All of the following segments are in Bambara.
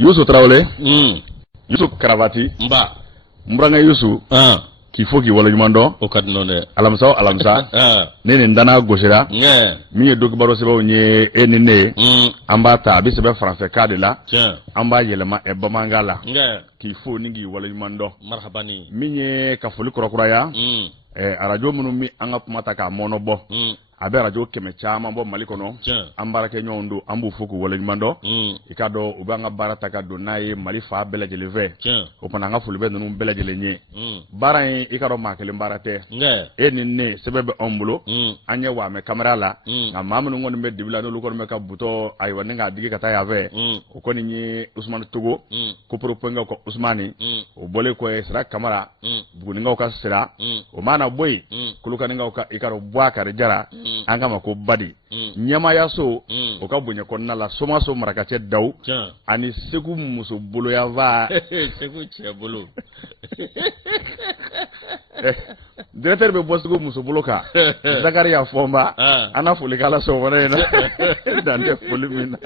Youssou Traoré. Youssou Karavati. Mbranga Youssou. Qu'il faut qu'il wala jumando. O kadnone. Alamsa. Ne ndana gosira. Mi ye dokibaro sebe nye enine. Ambata abi sebe français card la. Amba yelema e bamangala. Qu'il faut ningi wala jumando. Marhabani. Mi ye kafuli kurakuraya. Radio munu mi anga kumata ka monobo. Abe radio keme chama bo mali kono ambara ke nyondo ambu fuku wala nyumando ikado ubanga barata ka donaye mali fa bela jeleve opana nga fulbe nunu bela jelenye bara yin ikado makele barate ne sebebe ombulo anya wa me camera la na mamu ngoni me dibila no luko me ka buto ay woni nga digi kata yave o koni ni Ousmane Togo ko proponga ko Ousmane o bole ko esra camera buguni nga ka sira o mana boy kuluka nga ka ikado bwaka jara anga mako badi nyama yaso o ka bunya konna la soma so marakache daw ani segu muso bolo ya va segu che bolo directeur be bosugo muso bolo ka Zakaria Fomba ana fuli kala so wona na dande fuli mina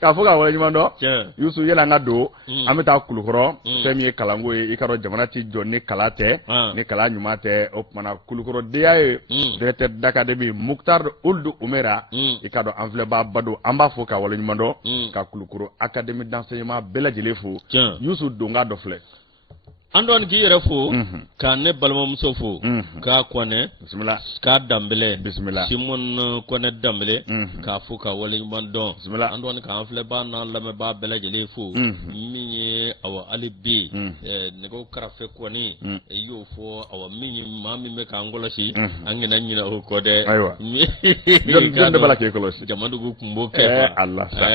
ka foga wala nyumando Youssou yela nga do ameta kulukoro femi kalango e ikaro jamana ti jonni kalate ni kala nyumate opmana kulukoro diaye directeur d'académie Muktar Uldu Umera ikado enveloppe bado amba foka wala nyumando ka kulukoro académie d'enseignement belajelefu Youssou donga dofle andon ki yere fo ka ne balma muso fo ka kone bismillah ka dambele bismillah simon kone dambele ka fo ka wali mandon bismillah andon ka anfle ba na lame ba bele jele fo minye awa ali bi ne ko karafe koni yo fo awa minye mami me ka angola si angina nyina o kode jonde bala ke kolosi jamadu ko kumbo kefa Allah sa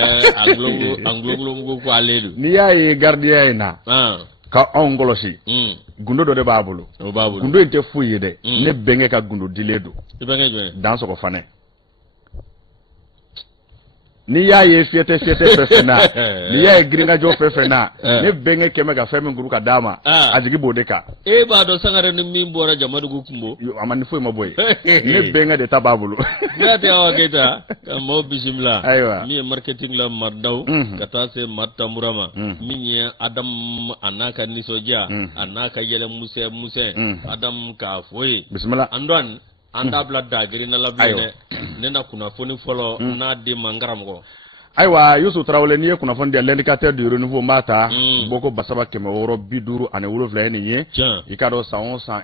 anglo ko aledu ni yayi gardien na ka ongolosi gundo do de babulu gundo inte fuyi de ne benge ka gundo diledo dans ko fane ni yaye fiete fefena ni yaye gringa jo fefena ne benge keme ka feme nguru ka dama ajigi bodeka ba do sangare ni mimbora jamadu ko kumbo yo amani fuyi maboy ne benge de tababulu gati awageta mo bismillah aywa mi marketing la mardaw kata se matta murama mi adam anaka ni soja anaka yele muse adam ka foyi bismillah andwan anda blada giri na labine nena kuna foni folo na de mangaramgo aywa Youssou Traoré ni kuna fon de l'indicateur du renouveau mata boko basaba keme woro biduru ane wuro vla ni ye ikado sa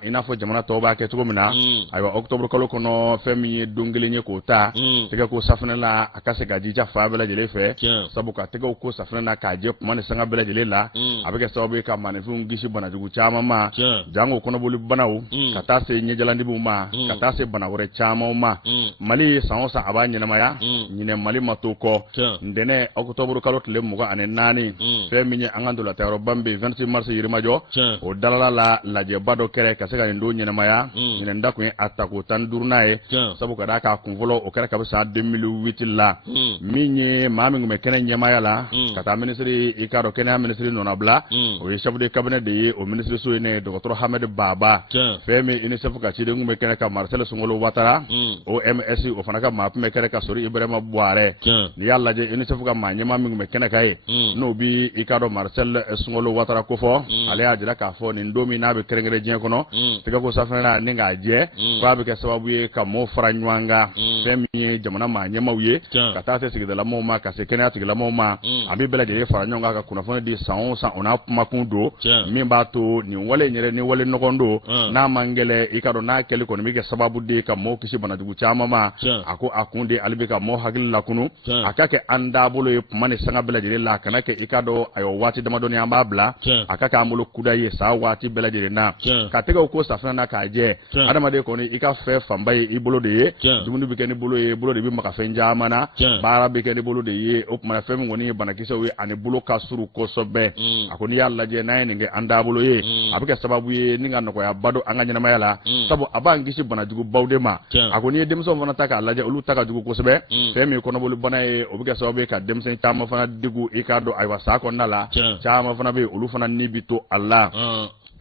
ina fo jamana to ba ke to mina aywa octobre kolo kono femi dongele nye ko ta tege ko safna la akase gaji ja fa bela jele fe sabu ka tege ko safna na ka je kuma ne sanga bela jele la abeke sabu ka mane fu ngishi bana jugu chama ma jango kono boli banawu kata se nye jalandi bu ma kata se bana wore chama ma mali sa abanya na maya nyine mali matoko ndene octobre kalo tele muga ane nani fe minye angandola tayro bambe 26 mars yirimajo o dalala la je bado kere kasega ndo nyene maya nyene ndako atako tan durnae sabu kada ka kunvolo o kere kabisa 2008 la minye mami ngume kene nyema la kata ministre ikaro kene ministre nonabla o chef de cabinet de o ministre soine Dr Hamed Baba fe mi UNICEF ka chide ngume kene ka Marcel Songolo Watara o MSC o fanaka mapume kene ka Sori Ibrahima Boare ni yalla je UNICEF ka manyema mi ngume kene kai no bi ikaro Marcel Songolo Watara ko fo ale ajira ka fo ni ndomi na be kerengere je kono tiga ko safana ninga je ba be ka sababu ye ka mo franywanga femi jamana manyema wiye kata se sigida la mo ma ka se kene atigila mo ma abi bela de franywanga ka kuna fo di sa ona makundo mi ba to ni wale nyere ni wale nogondo na mangele ikaro na kele ko mi ke sababu de ka mo kisi bana dugu chama ma ako akunde albe ka mo hagil la kunu akake anda bolo ye mane sanga bela de la kana ke ikado ayo wati dama doni amba bla akake amulo kuda ye sa wati bela de na ka tega ko safana na ka je adama de ko ni ika fe famba ye ibolo de ye dumundu bi ken bolo ye bolo de bi maka fenja mana bara bi ken bolo de ye o kuma fe ngoni bana kisa we ani bolo ka suru ko sobe akoni yalla je na ni nge anda bolo ye abike sababu ye ninga no ko ya bado anga nyana mayala sabu abangi si bana jugu bawde ma akoni demso vona taka laje olu taka jugu ko sobe fe mi ko no bolo bana ye obike sababu ka denmisɛn caman fana degu i k'a dɔn ayiwa sa kɔnɔna la caman fana bɛ olu fana ni bi to Allah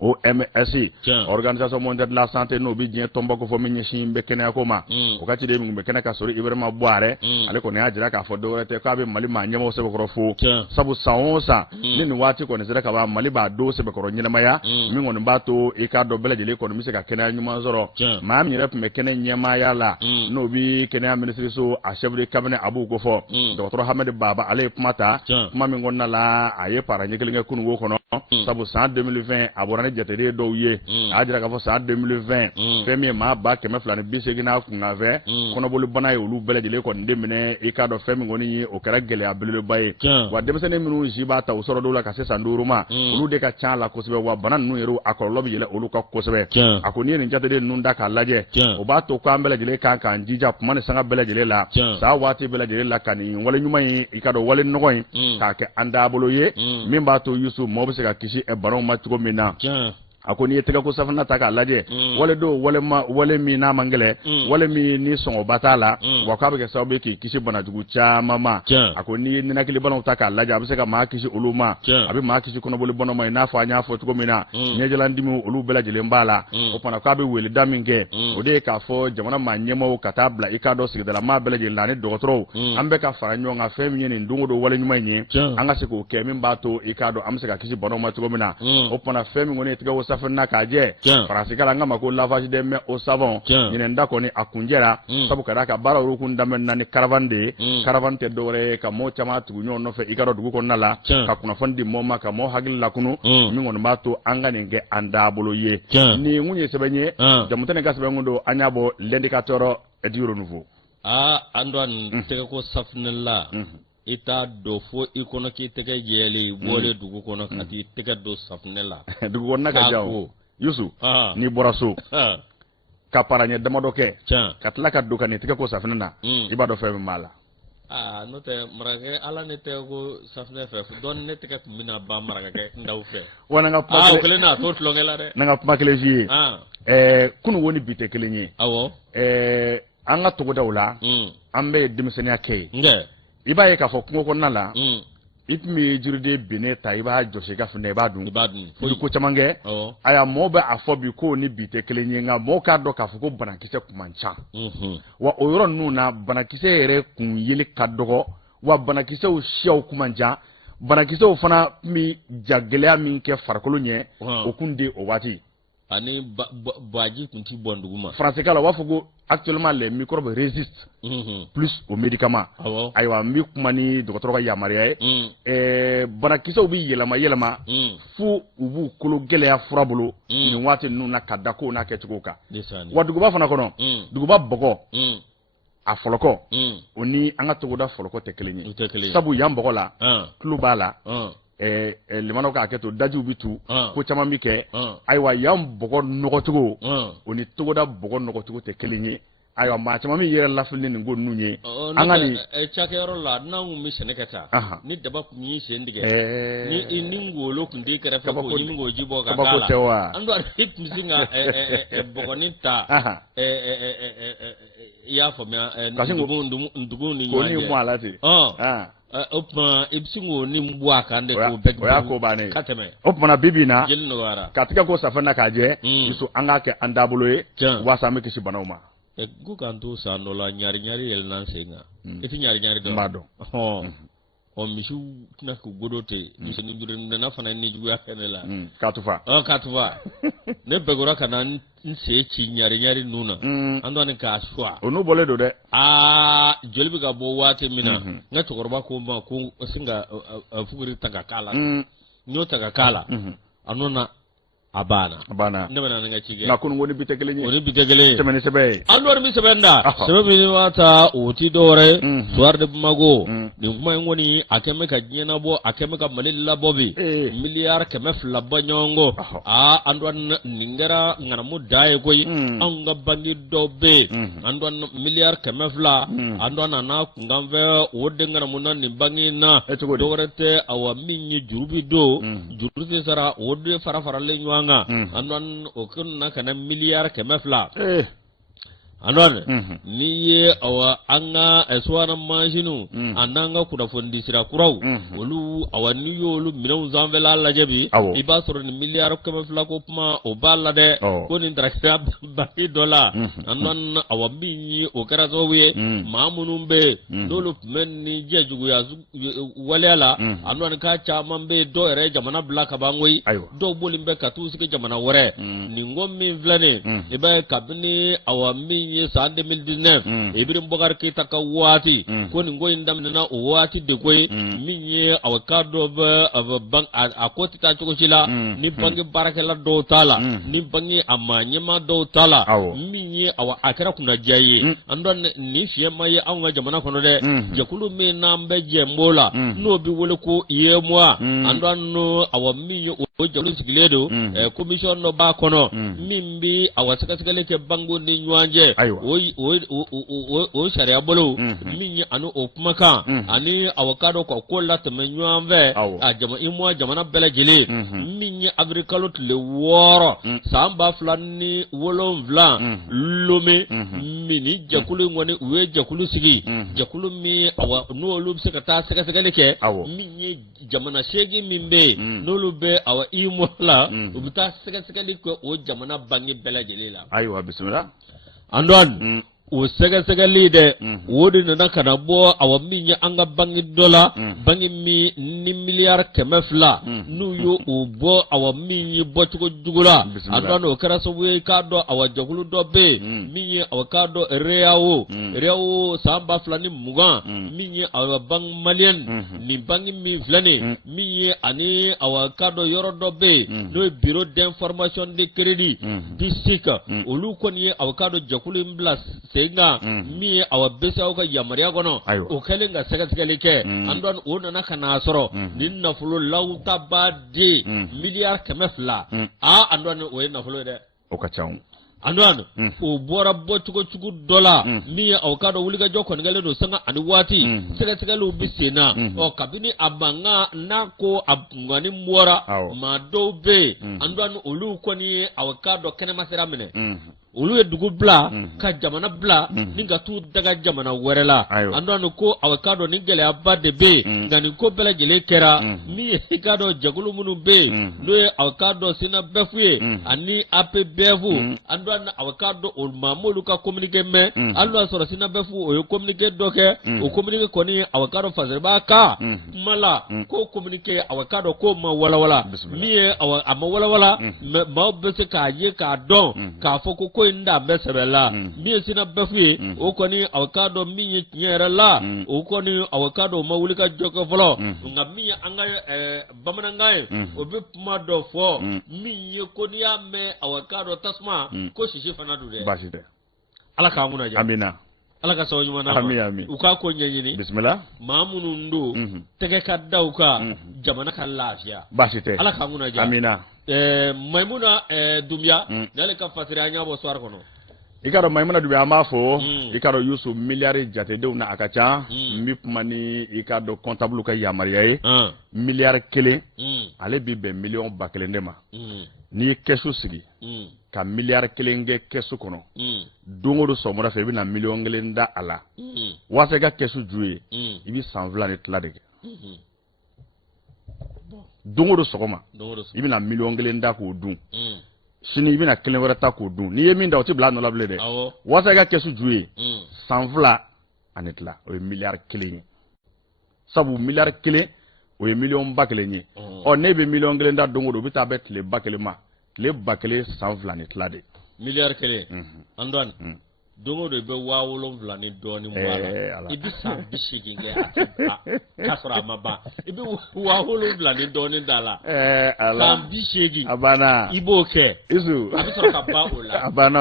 OMS Organisation mondiale de la santé no bi diɲɛ tɔnba ko fɔ min ɲɛsin bɛ kɛnɛyako ma o ka ci de min bɛ kɛnɛ ka sɔrɔ Ibrahima Bouare ale kɔni y'a jira k'a fɔ dɔwɛrɛ tɛ k'a bɛ Mali maa ɲɛmɔgɔ sɛbɛkɔrɔ fo sabu san o san ni nin waati kɔni sera ka ban Mali b'a don sɛbɛkɔrɔ ɲɛnamaya min kɔni b'a to i k'a dɔn bɛɛ lajɛlen kɔni bɛ se ka kɛnɛya ɲuman sɔrɔ maa min yɛrɛ tun bɛ kɛnɛ ɲɛmaaya la n'o bi kɛnɛya minisiriso a chef de cabinet a b'o ko fɔ dɔgɔtɔrɔ Hamadi Baba ale ye kuma ta kuma min kɔnɔna la a ye para ɲɛ kelen kɛ kununko kɔnɔ sabu san 2020 a bɔra ni jateden dɔw ye a jira k'a fɔ san 2020 fɛn min ye maa 280 n'a kunkanfɛ kɔnɔboli bana ye olu bɛɛ lajɛlen kɔni de minɛ i k'a dɔn fɛn min kɔni ye o kɛra gɛlɛya belebeleba ye wa denmisɛnnin minnu si b'a ta o sɔrɔ dɔw la ka se san 5 ma olu de ka ca la kosɛbɛ wa bana ninnu yɛrɛ a kɔlɔlɔ bɛ yɛlɛ olu ka kosɛbɛ a ko n'i ye nin jateden ninnu da k'a lajɛ o b'a to k'an bɛɛ lajɛlen kan k'an jija kuma ni sanga bɛɛ lajɛlen la saa waati bɛɛ lajɛlen la ka nin wale ɲuman in i k'a dɔn wale nɔgɔ in k'a kɛ an taabolo ye min b'a to Yusu maaw bɛ se ka kisi banaw ma cogo min na a ko n'i ye tɛgɛ ko safinɛ ta k'a lajɛ wale don wale min n'a man gɛlɛn wale min ni sɔngɔba t'a la wa k'a bɛ kɛ sababu ye k'i kisi banajugu caman ma a ko n'i ye ninakilibanaw ta k'a lajɛ a bɛ se ka maa kisi olu ma a bɛ maa kisi kɔnɔboli banaw ma i n'a fɔ an y'a fɔ cogo min na ɲɛjɛlandimiw olu bɛɛ lajɛlen b'a la o fana k'a bɛ weleda min kɛ o de ye k'a fɔ jamana maa ɲɛmaaw ka taa bila i k'a dɔn sigidala maa bɛɛ lajɛlen la ani dɔgɔtɔrɔw an bɛ ka fara ɲɔgɔn kan fɛn min ye nin don o don wale ɲuman in ye an ka se k'o kɛ min b'a to i k'a dɔn an bɛ se ka kisi banaw ma cogo min na o fana fɛn min kɔni ye tɛgɛ ko safinɛ k'a jɛ faransikala an ka ma ko lavage des mains au savon ɲinɛn da kɔni a kunjɛra sabu ka d'a ka baara olu kun daminɛna ni caravane de ye caravane tɛ dɔwɛrɛ ye ka mɔgɔw caman tugu ɲɔgɔn nɔfɛ i ka dɔn dugu kɔnɔna la ka kunnafoni di mɔgɔw ma ka mɔgɔw hakili lakunu min kɔni b'a to an ka nin kɛ an taabolo ye nin kun ye sɛbɛn ye jamu tɛ nin ka sɛbɛn kun don an y'a bɔ l'indicateur du renouveau an don tɛgɛ ko safinɛ la i t'a dɔn fo i kɔnɔ k'i tɛgɛ jɛlen bɔlen dugu kɔnɔ ka t'i tɛgɛ don safinɛ la dugu kɔnɔna ka jan Yusu n'i bɔra so ka para ɲɛ damadɔ kɛ ka tila ka don ka nin tɛgɛ ko safinɛ na i b'a dɔn fɛn min b'a la n'o tɛ marakɛ ala ne tɛgɛ ko safinɛ fɛ dɔɔni ne tɛgɛ tun bɛna ban marakɛ ndaw fɛ wa n'an ka kuma o kelen n'a to tulonkɛ la dɛ n'an ka kuma kelen f'i ye kununko ni bi tɛ kelen ye an ka togodaw la an bɛ denmisɛnninya kɛ ye i b'a ye k'a fɔ kungo kɔnɔna la i tun bɛ jiriden binnen ta i b'a jɔsi i ka finɛ i b'a dun fo ko caman kɛ aya mɔgɔw bɛ a fɔ bi ko ni bi tɛ kelen ye nka mɔgɔw k'a dɔn k'a fɔ ko banakisɛ kun man ca wa o yɔrɔ ninnu na banakisɛ yɛrɛ kun yeli ka dɔgɔ wa banakisɛw siyaw kun man ca banakisɛw fana tun bɛ jagɛlɛya min kɛ farikolo ɲɛ o kun de o waati ani baji kun ti bɔn dugu ma faransikan la u b'a fɔ ko actuellement les microbes résistent plus aux médicaments ayiwa n bɛ kuma ni dɔgɔtɔrɔ ka yamaruya ye banakisɛw bɛ yɛlɛma fo u b'u kolo gɛlɛya fura bolo nin waati ninnu na ka da kow n'a kɛcogo kan wa duguba fana kɔnɔ duguba bɔgɔ a fɔlɔkɔ o ni an ka togoda fɔlɔkɔ tɛ kelen ye sabu yan bɔgɔ la tulo b'a la limanaw k'a kɛ to dajiw bɛ tu ko caman bɛ kɛ ayiwa yan bɔgɔ nɔgɔcogo o ni togoda bɔgɔ nɔgɔcogo tɛ kelen ye ayiwa maa caman min yɛrɛ lafili ni nin ko ninnu ye an ka nin cakɛyɔrɔ la n'an kun bɛ sɛnɛ kɛ taa ni daba kun y'i sen tigɛ ni ngolo kun t'i kɛrɛfɛ k'o ɲimi k'o ji bɔ ka k'a la an don e tun bɛ se ka bɔgɔnin ta i y'a faamuya ndugu ni ɲɔgɔn cɛ k'o ni mɔ a la ten o tuma i bɛ se k'o ni bɔ a kan de k'o bɛɛ o y'a ko bannen ka tɛmɛ o tuma bi bi in na jeli nɔgɔyara ka tigɛ ko safinɛ k'a jɛ Yusu an k'a kɛ an taabolo ye waasa an bɛ kisi banaw ma ko k'an to san dɔ la ɲari yɛlɛnna sen kan i tɛ ɲari dɔn n b'a dɔn misiw tɛna k'u godo ten misɛnnin duuru fana ni juguya kɛ ne la k'a tufa k'a tufa ne bɛgora ka na n sen ci ɲari ninnu na an dɔn k'a suwa o n'u bɔlen don dɛ joli bɛ ka bɔ waati min na n ka cɛkɔrɔba ko n ma ko sin ka fuguri ta ka k'a la n y'o ta ka k'a la a nɔ na a banna ne bɛna ni ka ci kɛ nka kununko ni bi tɛ kelen ye o ni bi tɛ kelen ye tɛmɛ ni sɛbɛn ye an dɔɔni bɛ sɛbɛn da sɛbɛn min b'a ta o ti dɔwɛrɛ ye Suwari de Bamako nin kuma in kɔni a kɛn bɛ ka diɲɛ labɔ a kɛn bɛ ka Mali labɔ bi miliyari 200 bɔ ɲɔgɔn kɔ an dɔɔni nin kɛra ŋanamu da ye koyi anw ka banki dɔw bɛ yen an dɔɔni miliyari 200 an dɔɔni n'a kunkan fɛ o de ŋanamu na nin banki in na dɔwɛrɛ tɛ awa min ye juru bi don juru tɛ sara o de fara faralen ɲɔgɔn kan an dɔɔni o kɛnɛ na ka na miliyari 200 anon ni ye awa anga eswana machine ananga kudafondi sira kuraw olu awa ni yolu minau zanvela lajebi iba soro ni milliard kama fla ko kuma o balla de ko ni drakta baki dola anon awa binyi o karazo we mamunumbe dolu men ni jejugu ya walala anon ka chama be do ere jamana black bangoi do bolimbe katu sike jamana wore ni ngommi vlane iba kabini awa minye sa 2019 ibirin bogar kita ka wati ko ni ngoy ndam na o wati de koy minye awa kado ba bang akoti ta choko chila ni bangi barakela do tala ni bangi amanye ma do tala minye awa akara kuna jaye andon ni fiye maye awga jamana kono de jakulu me nambe jembola no bi wole ko yemwa andon no awa minye o jakulu sigiledo commission no ba kono mimbi awa sakasikale ke bango ni nyanje o sharia bolo minye anu opmaka ani awakado ko kolla temenyanve a jama imwa jamana bele jili minye agriculture le woro samba flani wolon vla lome mini jakulu ngone we jakulu sigi jakulu mi awa no lub sekata sakasikale ke minye jamana shegi mimbe no lube awa imwa la ubuta sakasikale ko o jamana bangi bele jili la aywa bismillah andon o sega lide wodi na kana bo awa minya anga bangi dola bangi mi ni milliard kemefla nu yo o bo awa minyi bo tugo jugula andano kara so we ka do awa jogulu do be minyi awa ka do reawo samba flani muga minyi awa bang malien ni bangi mi flani minyi ani awa ka do yoro do be no bureau d'information de crédit bisika olu koni awa ka do jogulu mblas senga mi awa besa o ka yamaria gono o kelenga sega andon ona na kana soro din na fulo lauta badi milliard kemefla andon o na fulo de o ka chaw andon o bora botugo chugu dola mi aw ka do wuliga joko ngale do sanga ani wati sega lu bisena o kabini abanga nako abngani mwora ma do be andon olu koni aw ka do kenema sera mene olu dugu bla ka jamana bla ninga tu daga jamana werela andon ko awakado ni gele abade be ngani ko bela gele kera mi hikado jagulu munu be no awakado sina befuye ani ape befu andon awakado ol mamulu ka communique me allo soro sina befu o communique doke o communique koni awakado fazerba ka mala ko communique awakado ko ma wala mi awa ama wala ma bese ka ye ka don ka foko ko inda besebela mi sina befuye o koni awakado mi nyera la o koni awakado mawulika joko folo nga mi anga bamanangaye o be puma do fo mi koni ya me awakado tasma ko shishi fanadu de basite ala ka nguna ja amina ala ka sawu mana amin uka ko nyenyini bismillah mamunu ndo tege ka dauka jamana kan lafiya basite ala ka nguna ja amina maimuna dumya dale ka fasira anya bo swar kono ikaro maimuna dumya amafo ikaro yusu milliard jatedew na akacha mi pumani ikado comptable ka yamariya milliard kele ale bi be million bakele ma ni kesu sigi ka milliard kelenge kesu kono dongodo somora fe bi na million gelenda ala wase ga kesu juye ibi sanvla net la de dongodo sogoma ibi na million gelenda ko dun sini ibi na kelen wera ta ko dun ni yemi nda o ti bla no lable de wase ga kesu juye sanvla anet la o milliard kelenge sabu milliard kelen o million bakele ni o ne be million gelenda dongodo bi ta bet le bakele ma le bakele sanvla net la de milliard kele andon dongo de be wawolon vlani doni mwala ibi san bishigi nge kasra maba ibi wawolon vlani doni dala ala san bishigi abana iboke isu abi soro ka ba ola abana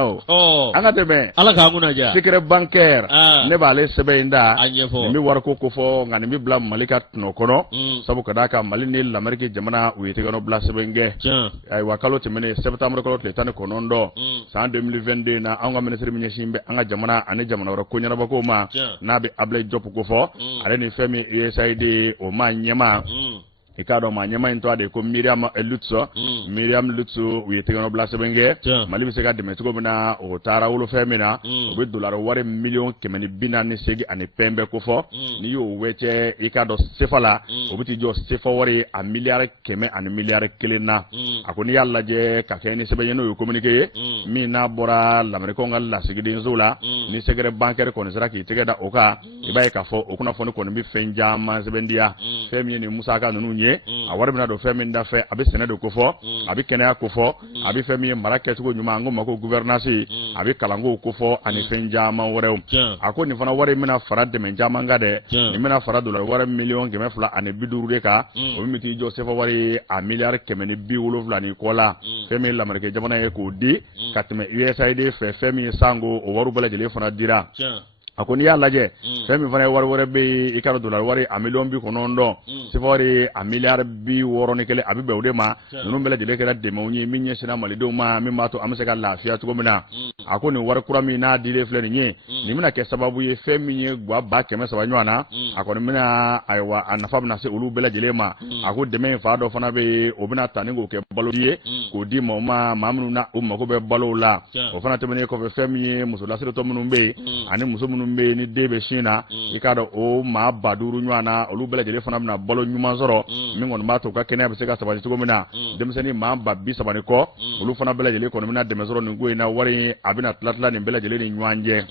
anga tebe ala ka nguna ja secret bancaire ne bale sebe inda anyefo mi war ko fo ngani mi bla malika no kono sabu kada ka mali ni l'amerike jamana uyete gono bla sebe nge ay wakalo temene septembre ko le tan kono ndo san 2022 na anga ministre mi nyeshimbe anga jamana ane jamana wara ko nyaraba ko ma na be able job ko fo ale ni femi USAID o ma nyema ikado ma nyama into ade ko Miriam Lutso Miriam Lutso wi tegano bla sebenge mali bi se ga deme tugo bina o tara wolo femina o be dollar wari million kemeni binani segi ani pembe ko fo ni yo weche ikado sefala o biti jo sefa wari a milliard keme ani milliard kelena akoni yalla je ka keni sebe yeno yo communiquer mi na bora l'Amerique ngal la sigi din zola ni secret bancaire ko sera ki tege da oka ibaye ka fo okuna fo ko mi fenja ma sebendia femi ni Musa ka nunu nye a wari bina do femi nda fe abi senedo ko fo abi kenya ko fo abi femi marake ko nyuma ngo mako gouvernance abi kalango ko fo ani fenja ma wore akoni fana wari mina farade men jama ngade ni mina farade do wari million keme fula ani biduru de ka o mi ti jo sefa wari a milliard keme ni bi wolo fula ni kola femi l'Amerique jamana e ko di katme USAID fe femi sango o waru bala jele fana dira akoni ya laje femi fana wari be ikaro dollar wari a million bi konondo sifori a milliard bi woro ni kele abibe udema nunu bele jele kala de mawni minye sina malido ma mimato amseka lafiya to gomina akoni wari kurami na dile fleni nye ni mina ke sababu ye femi nye gwa ba keme sabanywana akoni mina aywa anafa na se ulu bele jele ma ako deme fa do fana be obina taningo ke balo die ko di mo ma mamnu na umma ko be balo la o fana temene ko femi musula sire to munum be ani musum mbe ni debe shina ikado o ma baduru nywana olu bele jele fana na bolo nyuma zoro mingon ma to ka kenya be se ka sabani to mina demseni ma babbi sabani ko olu fana bele jele ko mina dem zoro ngo ina wari abina tlatla ni bele jele ni nywanje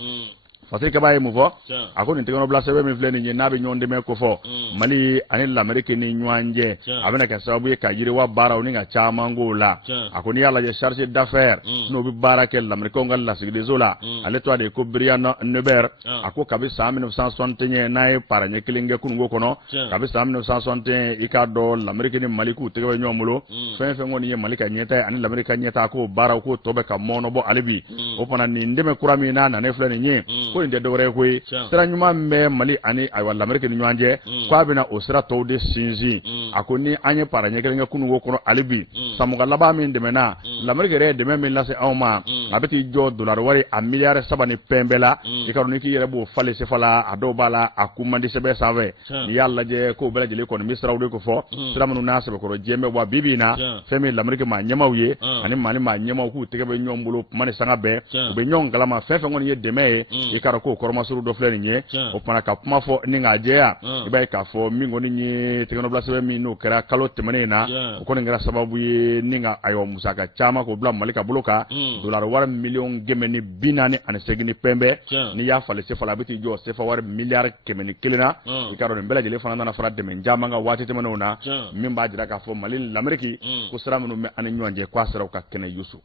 fasiri ke baye mufo akoni tegano bla sebe mi fleni ni nabi nyonde me ko fo mali ani l'Amerique ni nywanje abena ka sababu ka yiri wa bara oni nga chama ngola akoni yalla je chargé d'affaires no bi bara ke l'Amerique ngal la sigde zola ale to ade ko Brian Neber ako kabisa 1961 nay paranye kilinge kungo kono kabisa 1961 ikado l'Amerique ni mali ku tegawe nyomulo fen ngoni ye mali ka nyeta ani l'Amerique nyeta ko bara ko tobe ka mono bo alibi opana ni ndeme kurami na ne fleni ni ko inde dore ko sira nyuma me mali ani ay wala America nyanje ko abina o sira to de sinzi akoni anye paranye kelenga kunu wo kono alibi samuga laba min de mena l'America re de men la se awma abeti jo dollar wari a milliard sabani pembela ikaroni ki yere bo fale se fala ado bala akumandi sebe save yalla je ko bela jele ko mi sira wdo ko fo sira manu na sebe ko jembe wa bibina femi l'America ma nyamawye ani mani ma nyamaw ku tege nyombulo mani sanga be be nyongala ma fefe ngoni ye deme ikara ko koroma suru do fleni nye o pana ka kuma fo ni nga jeya ibay ka fo mingo ni nye tegeno blasebe mi no kera kalo temene na ko ni ngara sababu ye ni nga ayo musaka chama ko bla malika buluka dollar war million gemeni binani ane segini pembe ni ya fale se fala biti jo se fa war milliard kemeni kelena ikaro ni bela jele fana na fara de men jama nga wati temene ona mimba jira ka fo malin l'Amerique ko sara menu me ane nyonje kwa sara ka kene yusu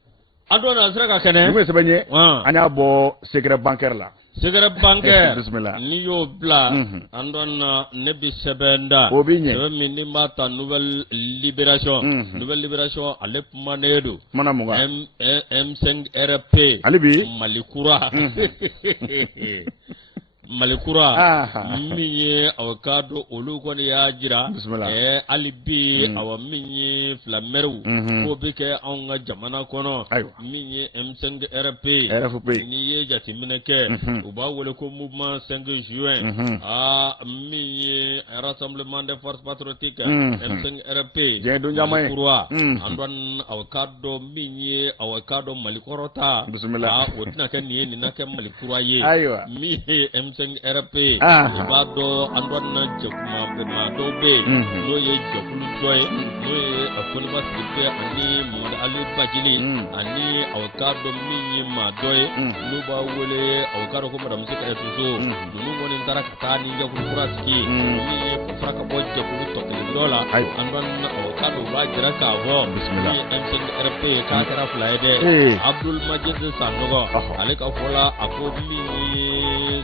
adona sara ka kene ni se benye anya bo secret bancaire la secret bancaire ni yo bla andon nebi sebenda ni mata nouvelle libération alep manedo mana muga M5 RP alibi malikura malikura minye awakado oluko ni ajira alibi awaminye flameru ko bike anga jamana kono minye M5 RP ni ye jati mineke uba wole ko mouvement 5 juin minye rassemblement des forces patriotiques M5 RP malikura andon awakado minye awakado malikorota wotna kan ni nake malikura ye minye M5 RP ibado andon na jokuma ma dobe no ye jokulu toy no ye akoni basipe ani mo ali bajili ani awakado minyi ma doy no ba wole awakado ko madam se kare tuzo no ngoni ndara katani jokulu furaski ni ko fraka bo jokulu tokle dola andon awakado ba jira ka ho bismillah M5 RP ka kara flyde Abdul Majid Sanogo aleka fola akobi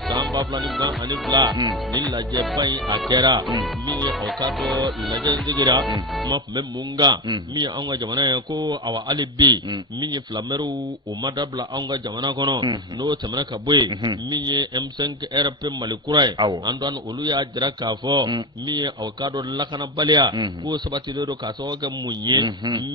samba plani ba anibla nilla jepai akera mi okato lajendigira map memunga mi anga jamana ko awa alibi mi flameru o madabla anga jamana kono no tamana kabwe mi M5 RP malikurai andon oluya jira kafo mi awkado lakana balia ko sabati do kaso ga munye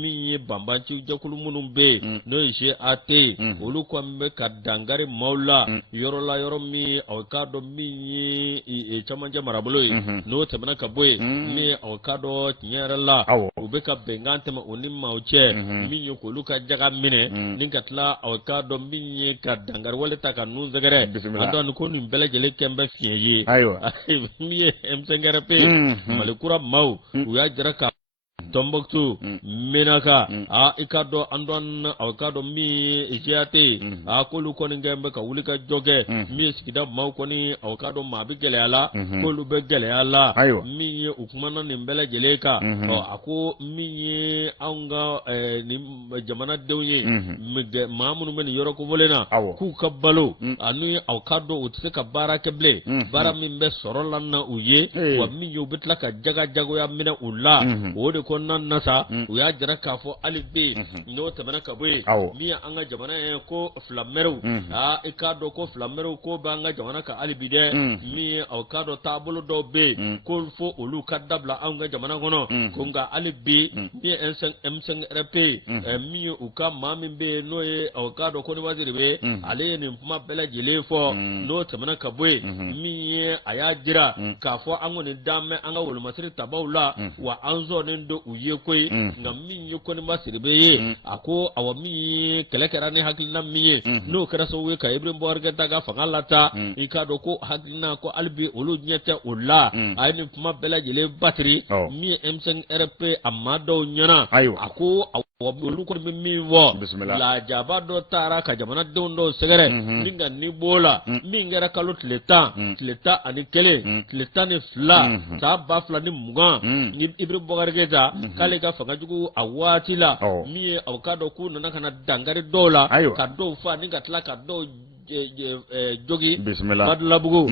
mi bambanci jakulu munumbe no ishe ate olu kwambe kadangare maula yoro la yoro mi mi awkado mi chamanje marabolo no temana kaboy mi awkado tinyarala ubeka bengante ma onimma uche mi yoko luka jaga mine ninkatla awkado mi ka dangar wala taka nun zagare ando ko nim bela jele kembe fiye aywa mi emsengere pe malikura mau uya jaraka Tombouctou Menaka ikado andon awkado mi ijiate kolu koni ngembe ka wulika joge mi sikida maw koni awkado mabi gele ala kolu be gele ala mi ukumana nimbele jeleka ako mi anga ni jamana dewnye mamunu men yoroko volena ku kabalo anu awkado utse ka bara keble bara mi be sorolanna uye wa mi yobitla ka jaga jago ya mina ulla wode nan nasa uya jira kafo alibe no tabana kabwe miya anga jamana ko flameru ikado ko flameru ko banga jamana ka alibide mi awkado tabulo do be ko fo olu kadabla anga jamana gono ko nga alibi mi M5 RP mi uka mami be no e awkado ko ni waziri be ale ni fuma bela jele fo no tabana kabwe mi aya jira kafo ango ni dame anga wol masiri tabawla wa anzo nendo uye koy ngam min yokoni masirbe ako awami kelekera ne hakilna miye no kara so we ka ibrahim borga daga fangalata ikado ko hakilna ko albi olu nyete ulla ayni kuma bela jele battery mi M5 RP amma do nyana ako olu ko mi wo la jaba do tara ka jamana dondo segere ninga ni bola mingera kalot leta ani kele leta ni fla ta ba fla ni muga ni ibrahim borga kale ga fanga jugu awati la mi awkado ku nana kana dangari dola ka do fa ninga tla ka do jogi badlabugo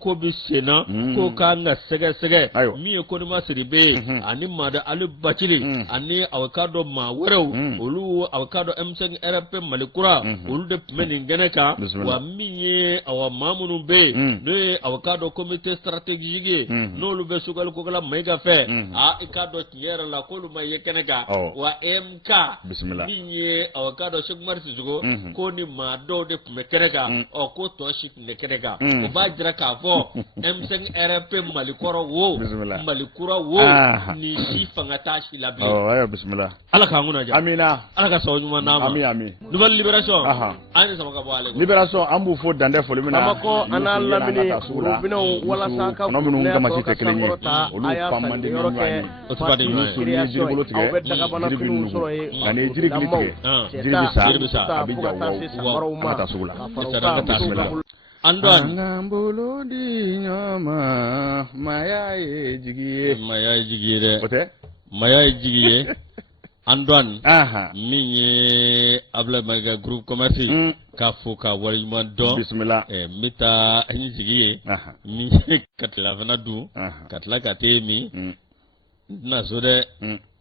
ko bisena ko kanga sege mi ko ni masiribe ani mada alu bachili ani awkado ma werew olu awkado M5 RP malikura olu de meni geneka wa mi awa mamunu be ne awkado comité stratégique no lu be sugal ko kala mega fe ikado tiera la ko lu may keneka wa MK mi awkado shugmar sugo ko ni ma do de mekeneka ko to shik ne keneka o ba jira ka fo M5 RP malikura wo ni shi fanga tashi labi ayo bismillah ala ka nguna ja amina ala ka sawu ma nama ami nouvelle libération ani sama ka bo ale libération ambu fo dande fo limina amako ana lamini rubino wala saka no munu ngama site keleni olu pamande ni wani o to bade ni jiri bolo tige ani jiri bisa abija wo mata sugula andwan ngambolo di nyama maya jigiye ote maya jigiye andwan minye abla maga groupe commerce ka foka walima do bismillah mita jigiye minye katla fana du katla katemi na sode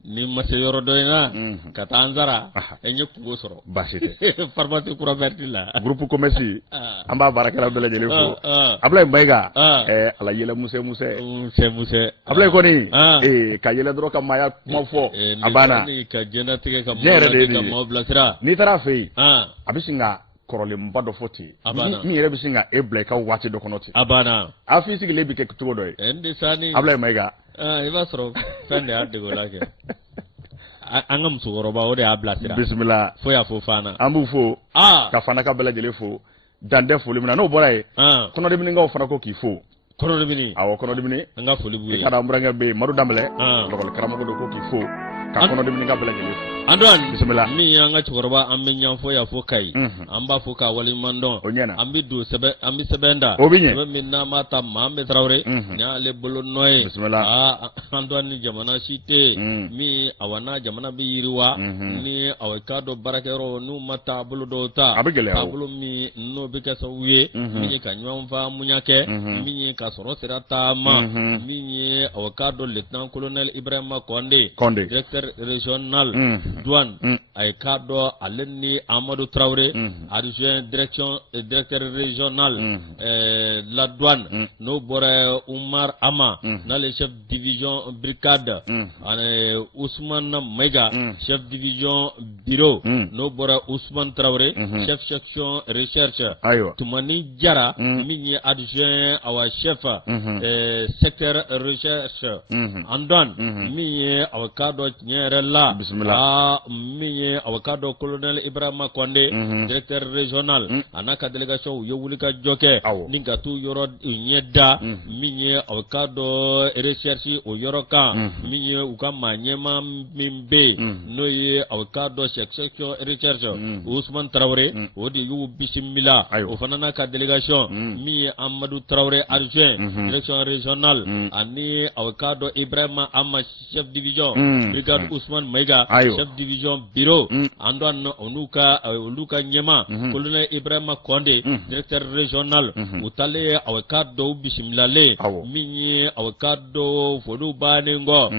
ni mase yoro doyna kata anzara enye kugo soro basite pharmacie kura vertila groupe commerce amba barakala bela jele fo ablay bayga ala yela muse ablay ko ni ka yela dro ka maya mo fo abana ni ka jenatike ka mo blakra ni tara fe abisinga korole mbado foti mi yere bisinga eble ka wati do konoti abana afisi gele bi ke tugo doy endi sani ablay mayga iba soro fende adde go lake angam sugoro ba ode ablasira bismillah fo ya fo fana ambu fo ka fana ka bela jele fo dande fo limina no boray kono de minga fana ko ki fo kono de mini awo kono de mini anga fo libuye kada mbranga be maru damle lokol karamo ko do ko ki fo ka kono de minga bela jele fo andwan bismillah mi anga chugorba ambe nyam fo ya fo kai amba fo ka wali mandon ambi du sebe ambi sebenda sebe minna mata mambe trawre nya le bolo noy bismillah andwan ni jamana site mi awana jamana bi yiriwa ni awakado barakero nu mata bolo do ta tablo mi no be ka sawye mi ka nyam fa munyake mi ka soro serata ma mi awakado lieutenant colonel Ibrahima Konde directeur directeur régional douane ay kado aleni Amadou Traoré adjoint directeur régional la douane no bore Oumar Ama na le chef division brigade Ousmane Mega chef division bureau no bore Ousmane Traoré chef section recherche Tumani Diara mini adjoint awa chef secteur recherche Andouane mini awakado nyerela mini awakado colonel Ibrahima Konde directeur régional anaka délégation yowulika joke ninga tu yoro nyeda mini awakado recherche o yoroka mini ukama nyema mimbe noye awakado section recherche Ousmane Traoré odi yu bisimila o fanana ka délégation mi Amadou Traoré adjoint direction régionale ani awakado Ibrahima Amma chef division brigade Ousmane Maiga chef division bureau Andouane Oluka Nyema colonel Ibrahima Konde directeur régional utale awakado bisimilale mi awakado fodu banengo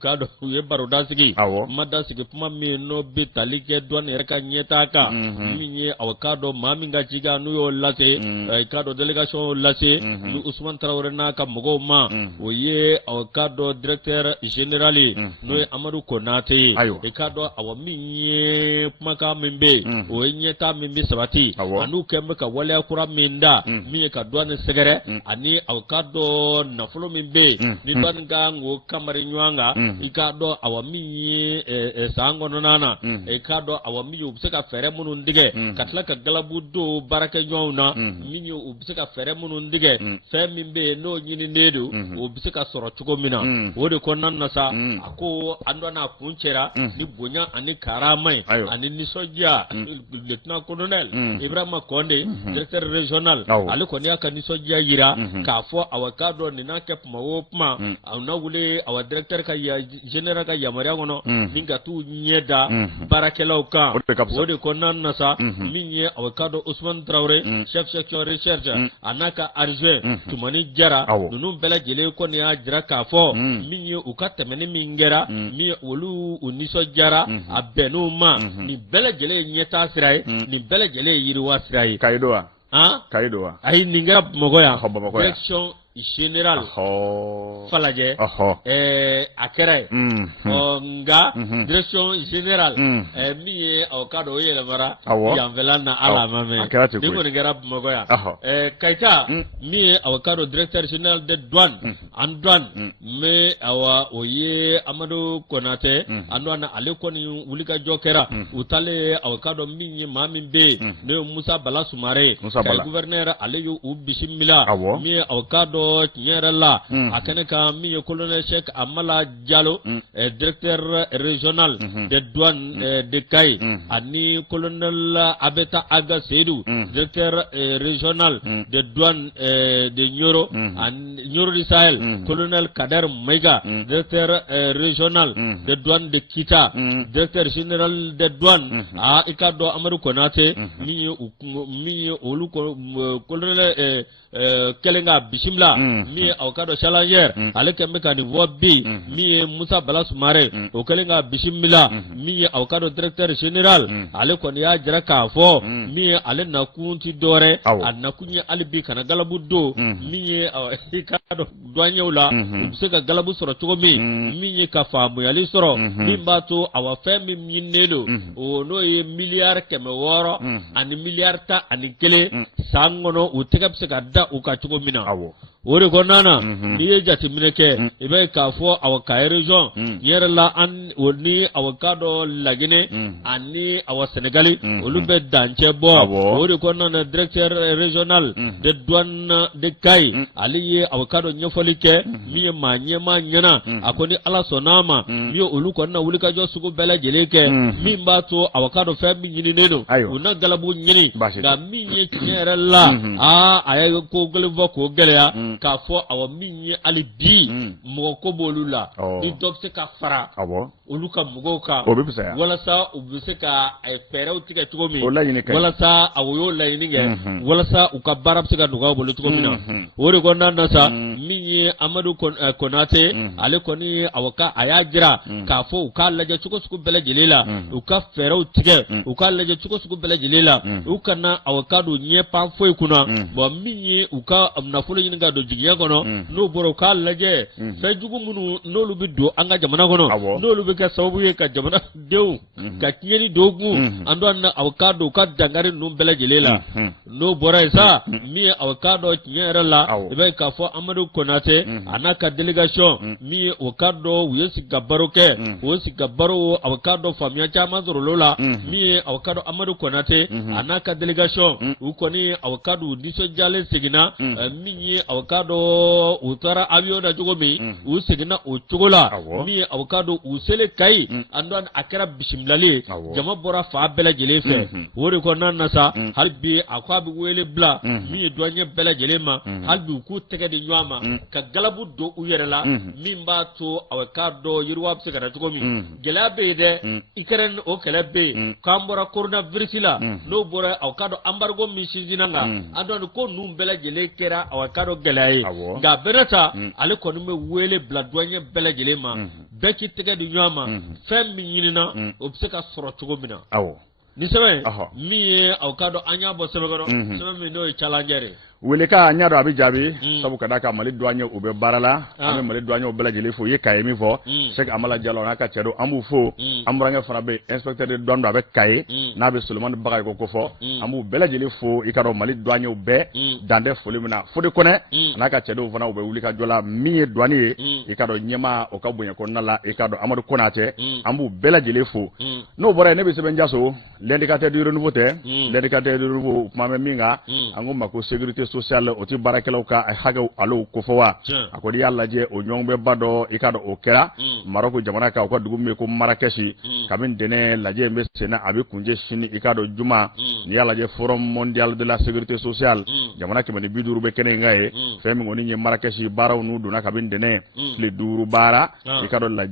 kado yebaro dasigi madasigi puma mi no bitalike douane reka nyetaka mi awakado maminga jiga nuyo lase kado délégation lase Ousmane Traoré na ka mogo ma oye awakado directeur général no Amadou Konate kado awaminye pumaka membe oye ta membe sabati anu kembe ka wale akura minda mi ka douane segere ani awakado nafulo membe ni douane ngo kamari nywanga ikado awaminye sango nonana kado awamiyo ubseka fere munu ndige katla ka galabu do baraka nyawna minyo ubseka fere munu ndige fe mimbe no nyini nedu ubseka soro chugo mina wode konan nasa ako andona kunchera ni bonya ani karamai ani ni soja lieutenant colonel Ibrahima Konde directeur régional ale ko aka ni soja yira ka fo awakado ni na kep mawopma awna wule awa directeur ka ya general ka yamaria ngono ninga tu nyeda barakelaw ka wode konan nasa minye awakado Ousmane Traoré chef section recherche anaka adjoint Tumani Diara nunu bela jele ko ni ajira ka fo minye ukatemeni mingera mi wolu uniso Diara abenuma ni bela jele nyeta sirai ni bela jele yiriwa sirai kaidoa ay ninga mogoya direction général falaje akere nga direction général mi awakado yele mara yamvela na ala mame diko ngara mogoya kaita mi awakado directeur général de douane Andouane me awa oye Amadou Konate Andouane ale koni wulika jokera utale awakado mi mami be ne Moussa Bala Soumare gouverneur ale yo ubisimila mi awakado Nyerala akaneka mi colonel Cheikh Amala Diallo directeur régional de douane de Kay ani colonel Abeta Aga Seydou directeur régional de douane de Nioro Nioro du Sahel colonel Kader Maiga directeur régional de douane de Kita directeur général de douane ikado Amadou Konate mi olu colonel Kelenga Bisimla mi awakado challenger ale kembe kani wobi mi Moussa Bala Soumare o Kelenga Bisimla mi awakado directeur général ale koni ya jira ka fo mi ale na kunti dore anakunya alibi kana galabu do mi awakado douanyewla ubseka galabu soro tugo mi ka famu yali soro mi bato awafe mi minelo o no ye milliard keme woro ani milliard ta ani kele sangono utekapseka da ukatugo mina wore gonana ni ye jati mineke ibe ka fo awaka region yerla an woni awakado lagine ani awa Senegali olube danche bo wore gonana directeur régional de douane de Kay aliye awakado nyofolike mi ma nyema nyana akoni ala sonama mi oluko na wulika jo sugo bela jeleke mi mbato awakado fambi nyini neno una galabu nyini ga mi nye yerla ay ko gelevo ko gelea ka fo awa minye alibi mo ko bolula di dobse ka fara oluka mugo ka wala sa ubse ka ay pere utika tugo mi wala sa awoyo la yininge wala sa uka barab se ka duga bolu tugo mina wori ko nanda sa minye ye Amadu Konate ale kɔni awaka aya jira k'a fɔ u ka lajɛ cogo sugu bɛɛ lajɛlen la u ka fɛɛrɛw tigɛ u ka lajɛ cogo sugu bɛɛ lajɛlen la u kana awaka don ɲɛ pan foyi kunna bon min ye u ka nafolo ɲini ka don jigiya kɔnɔ n'o bɔra u ka lajɛ fɛn jugu minnu n'olu bɛ don an ka jamana kɔnɔ n'olu bɛ kɛ sababu ye ka jamana denw ka tiɲɛni don kun an don na awaka don u ka dangari ninnu bɛɛ lajɛlen la n'o bɔra yen sa min ye awaka dɔ tiɲɛ yɛrɛ la i bɛ k'a fɔ Amadu Konate a n'a ka délégation min ye o ka dɔ u ye sigi ka baro kɛ o sigi ka baro awaka dɔ faamuya caman sɔrɔ olu la min ye awaka dɔ Amadu Konate a n'a ka délégation u kɔni awaka dɔ nisɔndiyalen seginna min ye awaka dɔ u taara avion na cogo min u seginna o cogo la min ye awaka dɔ u selen Kayi an don a kɛra bisimilali ye jama bɔra fa bɛɛ lajɛlen fɛ o de kɔnɔna na sa hali bi a ko a bɛ wele bila min ye douanier bɛɛ lajɛlen ma hali bi u k'u tɛgɛ di ɲɔgɔn ma ka galabu don u yɛrɛ la min b'a to awaka dɔ yiriwa bɛ se ka na cogo min gɛlɛya bɛ yen dɛ Ukraine o kɛlɛ bɛ yen k'an bɔra coronavirus la n'o bɔra awaka dɔ embargo min sinsinna kan an dɔn ko ninnu bɛɛ lajɛlen kɛra awaka dɔ gɛlɛya ye nka bɛrɛ ta ale kɔni bɛ wele bila douanier bɛɛ lajɛlen ma bɛɛ k'i tɛgɛ di ɲɔgɔn ma fɛn min ɲinina o bɛ se ka sɔrɔ cogo min na ni sɛbɛn min ye awaka dɔ an y'a bɔ sɛbɛn kɔnɔ sɛbɛn min n'o ye challenger ye wele ka ɲa dɔ a bɛ jaabi sabu ka da ka Mali douanier u bɛ baara la an bɛ Mali douanier bɛɛ lajɛlen fo i ye Kaye min fɔ Cheikh Amala Diallo n'a ka cɛ don an b'u fo an burankɛ fana bɛ inspecteur de douane a bɛ Kaye n'a bɛ Solomani Bagayoko ko fɔ an b'u bɛɛ lajɛlen fo i ka dɔn Mali douanier bɛɛ dan tɛ foli min na Fode Kɔnɛ n'a ka cɛ don fana u bɛ wuli ka jɔ la min ye douanier ye i ka dɔn ɲɛmaa o ka bonya kɔnɔna la i ka dɔn Amadu Konate an b'u bɛɛ lajɛlen fo n'o bɔra yen ne bɛ sɛbɛn Jaso l'indicateur du renouveau tɛ l'indicateur du renouveau kuma bɛ min kan an ko ma ko sécurité sociale o tɛ baarakɛlaw ka hakɛw alo ko fɔ wa a ko n'i y'a lajɛ o ɲɔgɔn bɛ ba dɔ i ka dɔn o kɛra Maroko jamana kan u ka dugu min bɛ ko Marrakech kabini ntɛnɛn lajɛ in bɛ senna a bɛ kuncɛ sini i ka dɔn juma n'i y'a lajɛ forum mondial de la sécurité sociale jamana 150 bɛ kɛnɛ in kan ye fɛn min kɔni ye Marrakech baaraw n'u donna kabini ntɛnɛn tile 5 baara i ka dɔn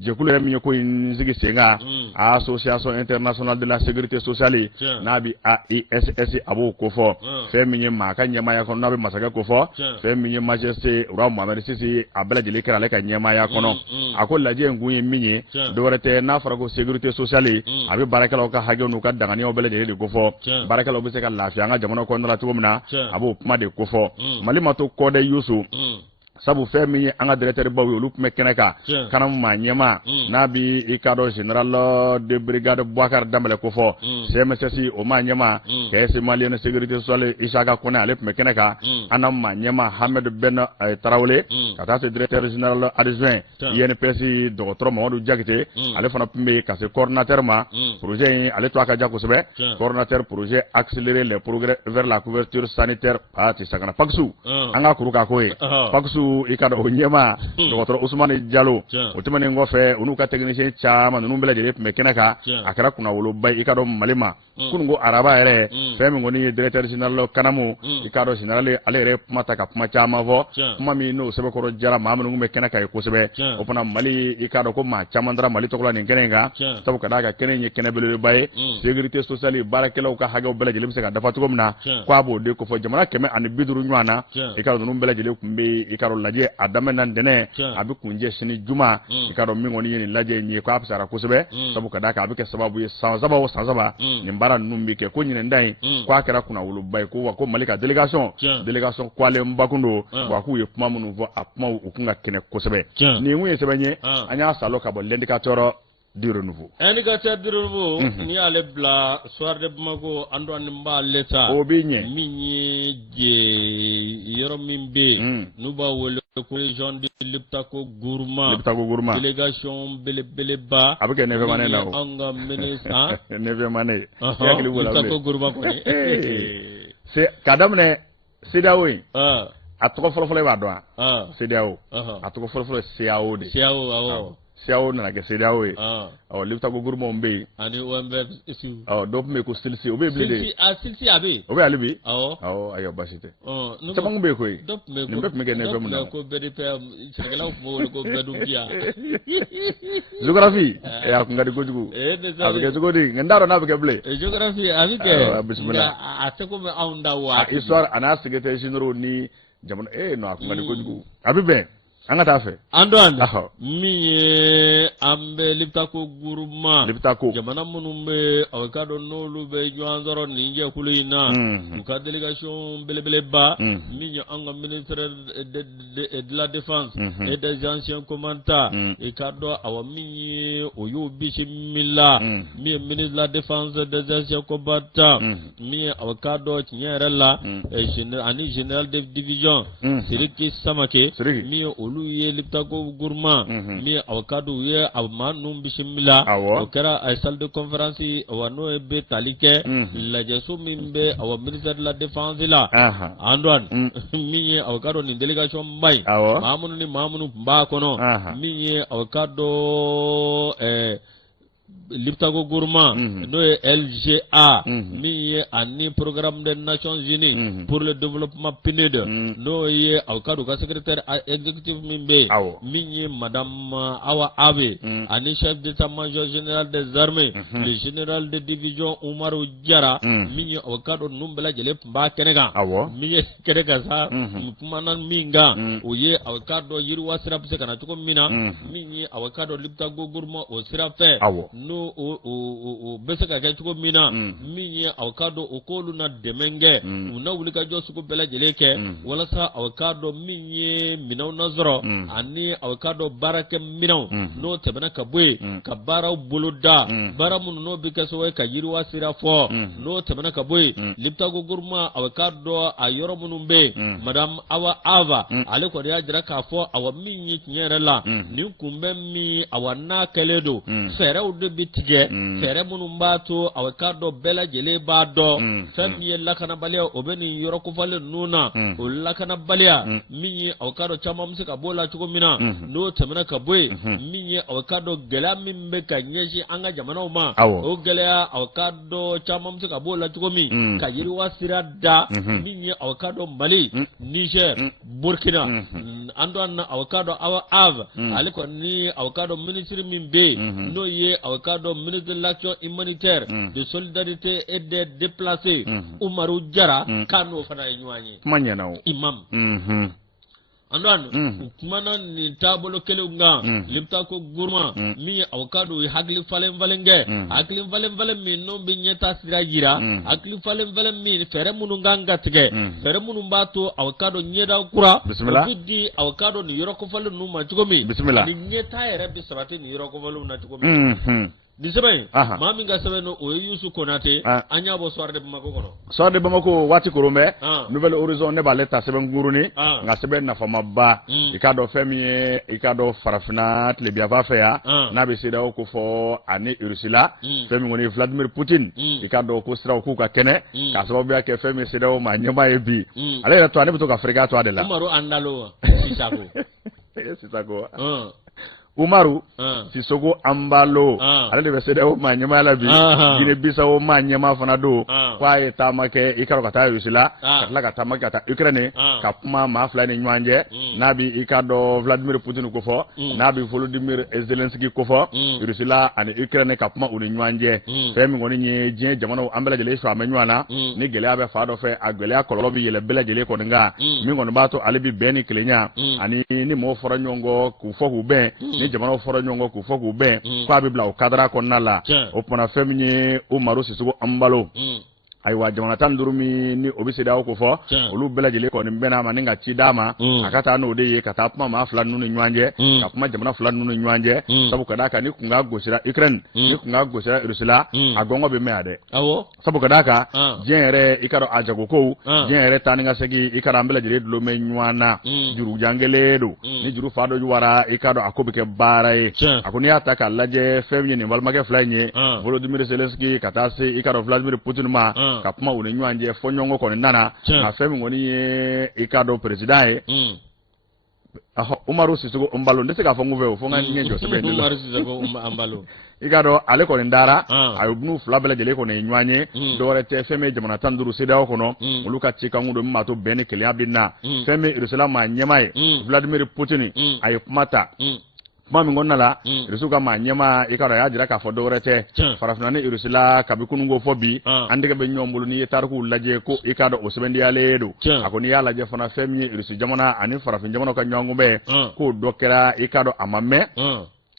jɛkulu yɛrɛ min ye ko in sigi sen kan association internationale de la sécurité sociale n'a bɛ AISS a b'o ko fɔ fɛn min ye maa ka ɲɛmaaya kɔnɔ n'a bɛ masakɛ ko fɔ fɛn min ye majesté Roi Mohammed Sisi a bɛɛ lajɛlen kɛra ale ka ɲɛmaaya kɔnɔ a ko lajɛ in kun ye min ye dɔwɛrɛ tɛ n'a fɔra ko sécurité sociale a bɛ baarakɛlaw ka hakɛw n'u ka danganiyaw bɛɛ lajɛlen de ko fɔ baarakɛlaw bɛ se ka lafiya an ka jamana kɔnɔna la cogo min na a b'o kuma de ko fɔ Mali ma to kɔdɛ Yusu sabu fɛn min ye an ka directeur baw ye olu tun bɛ kɛnɛ kan kanamu maa ɲɛma n'a bi i ka dɔn général de brigade Bouakar Dambɛlɛ ko fɔ CMSS o maa ɲɛma caisse malienne sécurité sociale Isaka Kone ale tun bɛ kɛnɛ kan an na maa ɲɛma Hamed Ben Tarawele ka taa se directeur général adjoint INPS dɔgɔtɔrɔ Mamadu Jakite ale fana tun bɛ ka se coordinateur ma projet in ale to a ka ja kosɛbɛ coordinateur projet accélérer les progrès vers la couverture sanitaire Pati Sakana Paksu an ka kuru k'a ko ye Paksu i ka dɔn o ɲɛma dɔgɔtɔrɔ Ousmane Diallo o tɛmɛnen kɔfɛ u n'u ka technicien caman ninnu bɛɛ lajɛlen tun bɛ kɛnɛ kan a kɛra kunnawoloba i ka dɔn Mali ma kunun ko araba yɛrɛ fɛn min kɔni ye directeur général Kanamu i ka dɔn général ale yɛrɛ kuma ta ka kuma caman fɔ kuma min n'o sɛbɛkɔrɔ jara maa minnu bɛ kɛnɛ kan ye kosɛbɛ o fana Mali i ka dɔn ko maa caman dara Mali tɔgɔ la nin kɛnɛ in kan sabu ka d'a kan kɛnɛ in ye kɛnɛ belebeleba ye sécurité sociale baarakɛlaw ka hakɛw bɛɛ lajɛlen bɛ se ka dafa cogo min na k'a b'o de ko fɔ jamana 150 ɲɔgɔn na i ka dɔn ninnu bɛɛ lajɛlen tun bɛ i ka dɔn lajɛ a daminɛ ntɛnɛn a bɛ kuncɛ sini juma i ka dɔn min kɔni ye nin lajɛ in ye k'a fisayara kosɛbɛ sabu ka d'a kan a bɛ kɛ sababu ye san saba o san saba nin baara ninnu bɛ kɛ ko ɲinɛnda in k'a kɛra kunnawoloba ye ko wa ko Mali ka délégation kwalen bakun don wa k'u ye kuma minnu fɔ a kumaw u kun ka kɛnɛ kosɛbɛ nin kun ye sɛbɛn ye an y'a salon ka bɔ l'indicateur du renouveau indicateur du renouveau n'i y'ale bila soir de Bamako an dɔn nin b'ale ta o bɛ ɲɛ min ye yɔrɔ min bɛ yen n'u b'a wele ko région de Liptako Gourma délégation belebeleba a bɛ kɛ 9e année la o an ka ministre 9e année Liptako Gourma kɔni k'a daminɛ CEDEAO in a tɔgɔ fɔlɔfɔlɔ b'a dɔn wa CEDEAO a tɔgɔ fɔlɔfɔlɔ CEDEAO de CEDEAO nana kɛ CEDEAO ye Liptako Gourma bɛ yen ani OMVF dɔ tun bɛ yen ko Silsi o bɛ yen bilen de Silsi a bɛ yen o bɛ hali bi awɔ ayiwa basi tɛ caman bɛ yen koyi nin bɛɛ tun bɛ kɛ 9e mun na ko BDP sɛnɛkɛlaw tun b'o wele ko Bɛdunfiya géographie a kun ka di kojugu a bɛ kɛ cogo di nka n t'a dɔn n'a bɛ kɛ bilen géographie a bɛ kɛ bisimila a tɛ komi anw da wa histoire a n'a secrétaire généraux ni jamana no akuma ni kojugu abibe anga ta fe ando mi ambe liptako guruma jamana munumbe awkado nolu be joanzoro ninje kulina ka délégation belebele ba mi anga ministre de la défense et des anciens commandants et kado awami oyo bishimilla mi ministre de la défense des anciens combattants mi awkado tinyerela général de division Siriki Samake mi ye liptako gurma mi awkadu ye amanum bishimila okera ay salle de conférence wano ebe talike la jesu mimbe aw ministre de la défense la andwan mi awkadu ni délégation mbay mamunu mba kono mi awkadu liptako gurma no LGA mi ani programme des Nations Unies pour le développement PNUD no ye awkadu ka secrétaire exécutif mimbe mi madame Awa Abe ani chef d'état-major général des armées le général de division Umaru Diara mi awkadu numbela jele mba kenega mi kenega sa kumanan minga oye awkadu yirwa sirap se kana tuko mina mi awkadu liptako gurma o sirafe no o besaka ka tuko mina mi awkado okolu na demenge una wulika josuko bela jeleke wala sa awkado mi minaw nazro ani awkado barake minaw no tebana kabwe ka bara buluda bara mun no bikaso ka yirwa sira fo no tebana kabwe liptago gurma awkado ayoro munumbe madam Awa Ava ale ko ya jira ka fo awa mi nyerela ni kumbe mi awana keledo fere ude bitige fere munumbato awkado bela jele bado fami lakana balia obeni yoroko fale nuna o lakana balia mi awkado chama musika bola chuko mina no temena kabwe mi awkado gela mimbe kanyeji anga jamana uma o gela awkado chama musika bola chuko mi kayiri wasira da mi awkado Mali Niger Burkina ando na awkado Awa Ava aliko ni awkado ministry mimbe no ye awkado ministre de l'action humanitaire de solidarité et des déplacés Umaru Diara kano fana nywanyi imam andano kumana ni tabolo kelunga liptako gurma mi awkado hagli falen valen mi no binyeta sirajira hagli falen mi fere mununga ngatge fere munumbato awkado nyeda kura bidi awkado ni yoroko falen numa chugomi ni nyeta ere bisabate ni yoroko falen na chugomi disebe mami nga sebe no o yusu konate anya bo soir de Bamako kono soir de Bamako wati korombe nouvelle horizon ne baleta sebe nguruni nga sebe na fama ba ikado femi ikado farafina tle biava fe ya na be sida ko fo ani Ursula femi ngoni Vladimir Putin ikado ko sira ko ka kene ka sababu ya ke femi sida o ma nyama ebi ale to ani buto ka Afrika to adela Umaru andalo sisako Umaru Sisoko Ambalo ale de besede o manyama la bi Gine Bissau manyama fana do kwa etamake ikaro kata Rusila katla kata kata Ukraine kapuma ma fla ni nywanje nabi ikado Vladimir Putin ko fo nabi Volodymyr Zelensky ko fo Rusila ani Ukraine kapuma uni nywanje femi ngoni nye je jamano ambela jele so amenywana ni gele abe fa do fe agele akolo bi yele bela jele ko nga mi ngono bato ale bi beni klenya ani ni mo foro nyongo ku fo ku ben jamana foro nyongo ku foku be kwa bibla o kadra ko nala o pona femni Umaru Sisoko Ambalo aywa jamana tan durumi ni obisida ko fo olu bela jele ko ni bena ma ninga ci dama akata no de ye kata puma ma flan nunu nywanje ka puma jamana flan nunu nywanje sabu kadaka ni kunga gosira Ukraine ni kunga gosira Rusila agongo be meade sabu kadaka jenere ikaro ajago ko jenere taninga segi ikara bela jele do me nywana juru jangele do ni juru fado juwara ikado akobike barae akuni ataka laje femni ni balmake flanye Volodymyr Zelensky kata se ikaro Vladimir Putin ma kapuma uni nywanje fonyongo ko nana na femi ngoni ikado president Umaru Sisoko Ambalo ndese ka fongu veo fonga nyenjo sebe ndela Umaru Sisoko Ambalo ikado ale ko ndara ayubnu flabele jele ko nywanye dore te femi jamana tanduru sida ko no uluka chika ngudo mato bene kele abdina femi Rusela ma nyemai Vladimir Putin ayupmata kuma min gonna la Irsu ka ma nyema i ka ya jira ka fo dowre te farafina ni Irsula ka bi kunungo fo bi ande be nyombulu ni tarku laje ko i ka do osbendi ale do akoni ya laje fana femi Irsu jamana ani farafin jamana ka nyongumbe ko dokera i ka do amame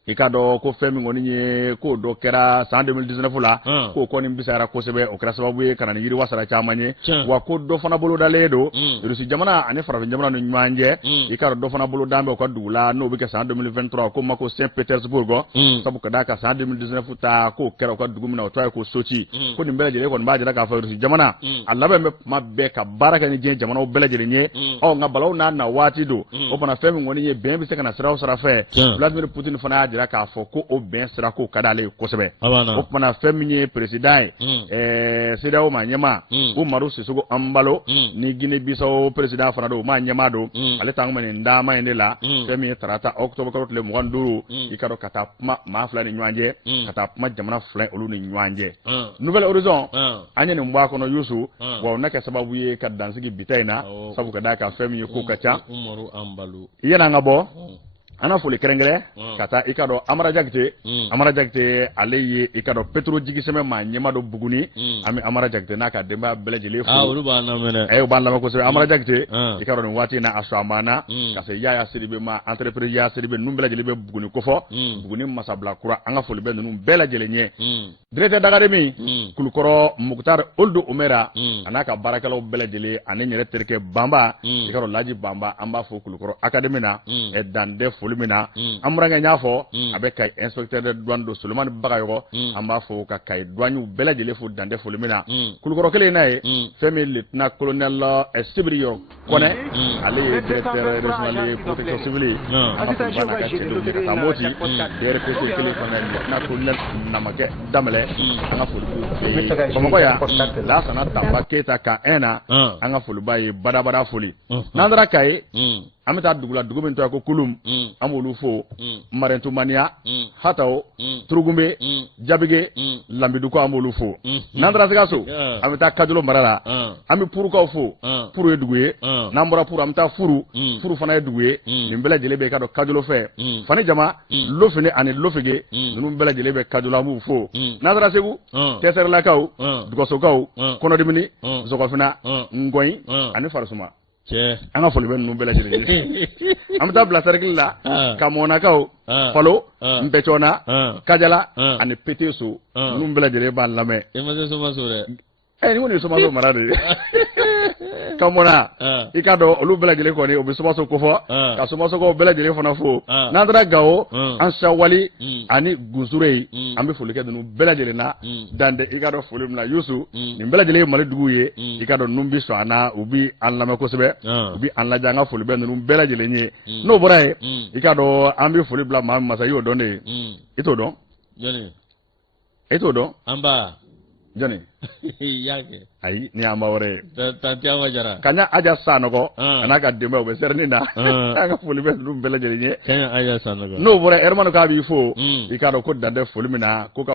ikado ko femi ngoni nye ko do kera san 2019 la ko ko ni bisara ko sebe o kera sababu e kana yiri wasara chamanye wa ko do fana bolo daledo Rusi jamana ani fara jamana no nyanje ikado do fana bolo dambe ko dula no be san 2023 ko mako Saint Petersburg sabu kada ka san 2019 ta ko kera ko dugumina o to ko Sochi ko ni mbele jele ko mbaje ka fa Rusi jamana allabe mabbe ka baraka ni je jamana o bele jele nye o ngabalaw na wati do o bana femi ngoni nye ben bi se kana sira o sara fe Vladimir Putin fana k'a fɔ ko o bɛn sira ko ka d'ale kosɛbɛ o kumana fɛn min ye président ye CEDEAO ma ɲɛma Umaru Sissoco Embalo ni Guinée Bissau président fana do ma ɲɛma do ale t'an kuma nin dama in de la fɛn min ye tarata octobre kalo tile 25 i ka dɔn ka taa kuma maa fila ni ɲɔgɔn cɛ ka taa kuma jamana fila olu ni ɲɔgɔn cɛ Nouvelle Horizon an ye nin bɔ a kɔnɔ Youssou wa o na kɛ sababu ye ka dansigi bita in na sabu ka d'a kan fɛn min ye ko ka ca yani an ka bɔ ana foli kɛrɛnkɛrɛn ka taa i ka dɔn Amara Jakite ale ye i ka dɔn Petro jigisɛmɛ maa ɲɛma dɔ Buguni an bɛ Amara Jakite n'a ka denbaya bɛɛ lajɛlen fo olu b'an lamɛn dɛ u b'an lamɛn kosɛbɛ Amara Jakite i ka dɔn nin waati in na a sɔn a ma na ka se Yaya Sidibe ma entreprise Yaya Sidibe ninnu bɛɛ lajɛlen bɛ Buguni kofɔ Buguni Masabila kura an ka foli bɛ ninnu bɛɛ lajɛlen ɲɛ directeur d'académie Kulukɔrɔ Mukutar Oldo Omera a n'a ka baarakɛlaw bɛɛ lajɛlen ani n yɛrɛ terikɛ Banba i ka dɔn Laji Banba an b'a fɔ Kulukɔrɔ académie na Dande foli min na an burankɛ ɲ'a fɔ a bɛ Kayi inspecteur de douane do Solomani Bagayɔgɔ an b'a fɔ ka Kayi douaniw bɛɛ lajɛlen fo Dande foli min na Kulukɔrɔ kelen na ye fɛn min lieutenant colonel Sibiri Kɔnɛ ale ye directeur régional ye protection civile an ka foli b'a n'a ka cɛdenw ye ka taa Moti DRPC kelen fana lieutenant colonel Namakɛ Damɛlɛ an ka foli b'u Bamakɔ yan Lansana Tamba Keyita ka un na an ka foli b'a ye badabada foli n'an taara Kayi an bɛ taa dugu la dugu min tɔgɔ ko Kulum an b'olu fo Marentumaniya Hataw Turugumbe Jabige Lambiduko an b'olu fo n'an taara Sikaso an bɛ taa Kajolo mara la an bɛ Purukaw fo Puru ye dugu ye n'an bɔra Puru an bɛ taa Furu fana ye dugu ye nin bɛɛ lajɛlen bɛ ka dɔn Kajolo fɛ Fani Jama Lofini ani Lofige ninnu bɛɛ lajɛlen bɛ Kajolo an b'u fo n'an taara Segu Cɛsɛrɛlakaw Dugasokaw Kɔnɔdimini Zɔgɔfina Ngɔyin ani Farisuma an ka foli bɛ ninnu bɛɛ lajɛlen an bɛ taa bila cercle la ka Mɔnakaw Falo Npɛcɔna Kajala ani Peteso ninnu bɛɛ lajɛlen b'an lamɛn i ma se Somaso dɛ ni ko nin ye Somaso mara de ye ka Mɔna i ka dɔn olu bɛɛ lajɛlen kɔni u bɛ Somaso kofɔ ka Somasokaw bɛɛ lajɛlen fana fo n'an taara Gawo an Sawali ani Gunzure an bɛ foli kɛ ninnu bɛɛ lajɛlen na Dande i ka dɔn foli min na Youssou nin bɛɛ lajɛlen ye Mali dugu ye i ka dɔn ninnu bɛ sɔn an na u bɛ an lamɛn kosɛbɛ u bɛ an lajɛ an ka foli bɛ ninnu bɛɛ lajɛlen ye n'o bɔra yen i ka dɔn an bɛ foli bila maa min ma sa i y'o dɔn de ye i t'o dɔn i t'o dɔn an ba jɔnni yake ayi ni an ba wɛrɛ ye Tantiama Jara Kaɲa Aja Sanɔgɔ a n'a ka denbaya u bɛ sɛrɛni na an ka foli bɛ ninnu bɛɛ lajɛlen ye Kaɲa Aja Sanɔgɔ n'o bɔra Hermanu k'a b'i fo i k'a dɔn ko Dande foli min na ko ka